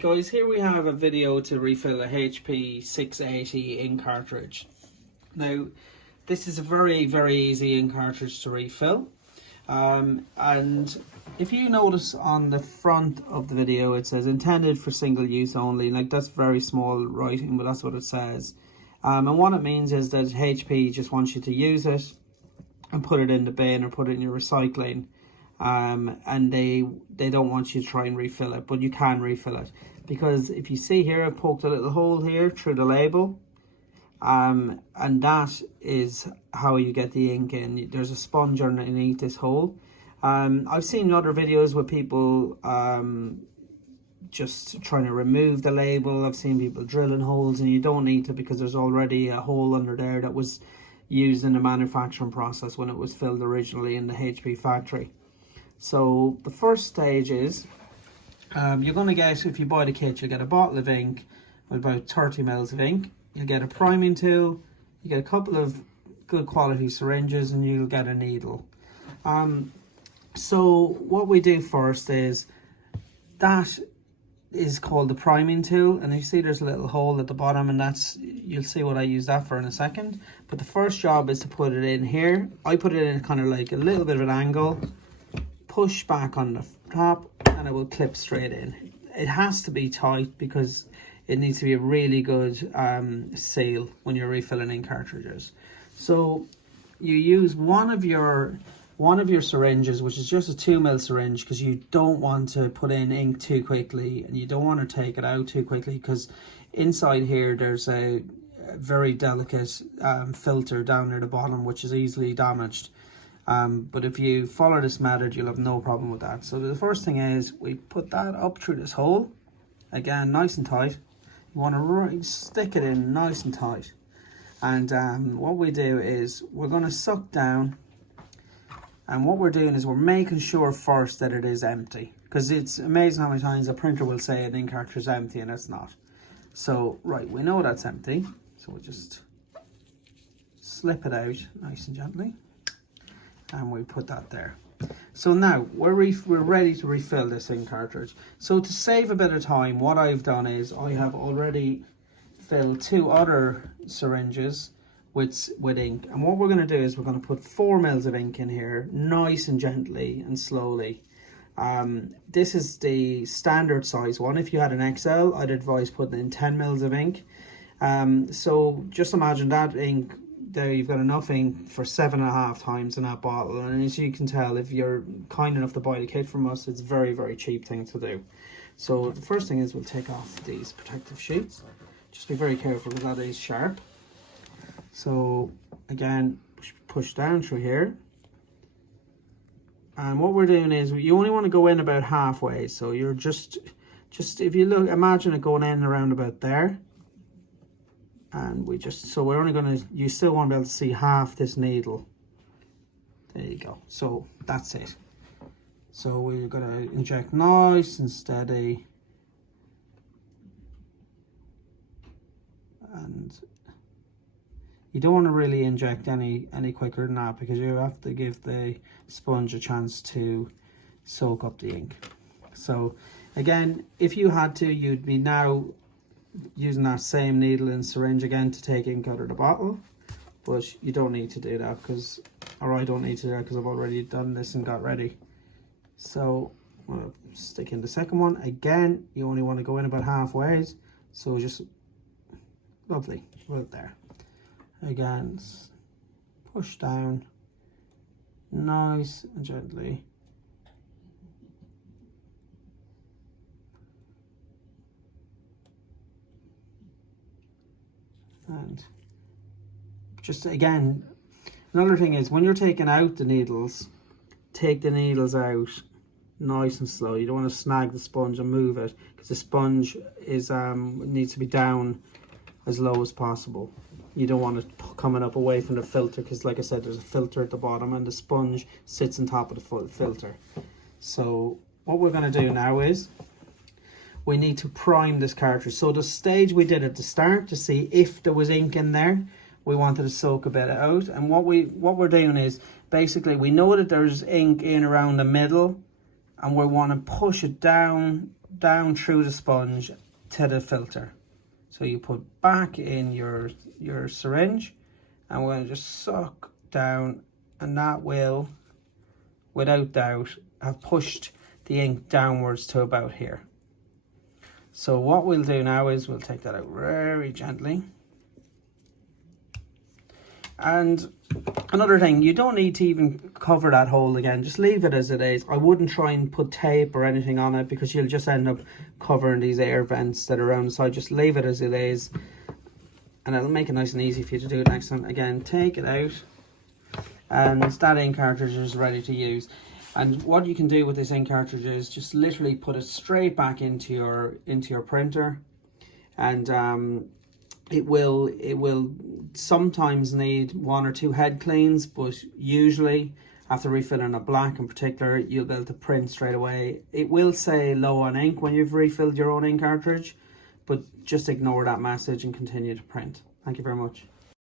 Guys, here we have a video to refill a HP 680 ink cartridge. Now, this is a very easy ink cartridge to refill. And if you notice on the front of the video, it says intended for single use only. Like, that's very small writing, but that's what it says. And what it means is that HP just wants you to use it and put it in the bin or put it in your recycling. And they don't want you to try and refill it, but you can refill it, because if you see here, I've poked a little hole here through the label, and that is how you get the ink in. There's a sponge underneath this hole. I've seen other videos with people just trying to remove the label. I've seen people drilling holes, and you don't need to, because there's already a hole under there that was used in the manufacturing process when it was filled originally in the HP factory. So the first stage is, you're going to get, if you buy the kit, you'll get a bottle of ink with about 30 mils of ink. You'll get a priming tool, you get a couple of good quality syringes, and you'll get a needle. So what we do first is, that is called the priming tool, and you see there's a little hole at the bottom, and that's, you'll see what I use that for in a second. But the first job is to put it in here. I put it in kind of like a little bit of an angle, push back on the top, and it will clip straight in. It has to be tight because it needs to be a really good seal when you're refilling ink cartridges. So you use one of your syringes, which is just a 2 mil syringe, because you don't want to put in ink too quickly, and you don't want to take it out too quickly, because inside here there's a very delicate filter down near the bottom, which is easily damaged. But if you follow this method, you'll have no problem with that. So the first thing is, we put that up through this hole, again nice and tight. You want to stick it in nice and tight, and what we do is we're going to suck down, and what we're doing is we're making sure first that it is empty, because it's amazing how many times a printer will say an ink cartridge is empty and it's not. So right, we know that's empty, so we'll just slip it out nice and gently, and we put that there. So now we're ready to refill this ink cartridge. So to save a bit of time, what I've done is I have already filled 2 other syringes with ink, and what we're going to do is we're going to put 4 mils of ink in here, nice and gently and slowly. This is the standard size one. If you had an XL, I'd advise putting in 10 mils of ink. So just imagine that ink there, you've got enough ink for 7.5 times in that bottle. And as you can tell, if you're kind enough to buy the kit from us, it's a very cheap thing to do. So the first thing is, we'll take off these protective sheets. Just be very careful, because that is sharp. So again, push down through here, and what we're doing is, you only want to go in about halfway. So you're just if you look, imagine it going in around about there. And we're only going to, you still want to be able to see half this needle. There you go. So that's it. So we're going to inject nice and steady. And you don't want to really inject any quicker than that, because you have to give the sponge a chance to soak up the ink. So again, if you had to, you'd be now using that same needle and syringe again to take ink out of the bottle, but you don't need to do that, because, or I don't need to do that, because I've already done this and got ready. So I'm going to stick in the second one. Again, you only want to go in about halfway, so just lovely, right there. Again, push down nice and gently. And just again, another thing is, when you're taking out the needles, take the needles out nice and slow. You don't want to snag the sponge and move it, because the sponge is needs to be down as low as possible. You don't want it coming up away from the filter, because like I said, there's a filter at the bottom and the sponge sits on top of the filter. So what we're going to do now is, we need to prime this cartridge. So the stage we did at the start, to see if there was ink in there, we wanted to soak a bit out. And what we're doing is, basically, we know that there's ink in around the middle, and we want to push it down down through the sponge to the filter. So you put back in your syringe, and we're going to just suck down, and that will, without doubt, have pushed the ink downwards to about here. So what we'll do now is we'll take that out very gently. And another thing, you don't need to even cover that hole again, just leave it as it is. I wouldn't try and put tape or anything on it, because you'll just end up covering these air vents that are around the side. Just leave it as it is, and it'll make it nice and easy for you to do it next time. Again, take it out, and that ink cartridge is ready to use. And what you can do with this ink cartridge is just literally put it straight back into your printer, and it will sometimes need 1 or 2 head cleans, but usually after refilling a black in particular, you'll be able to print straight away. It will say low on ink when you've refilled your own ink cartridge, but just ignore that message and continue to print. Thank you very much.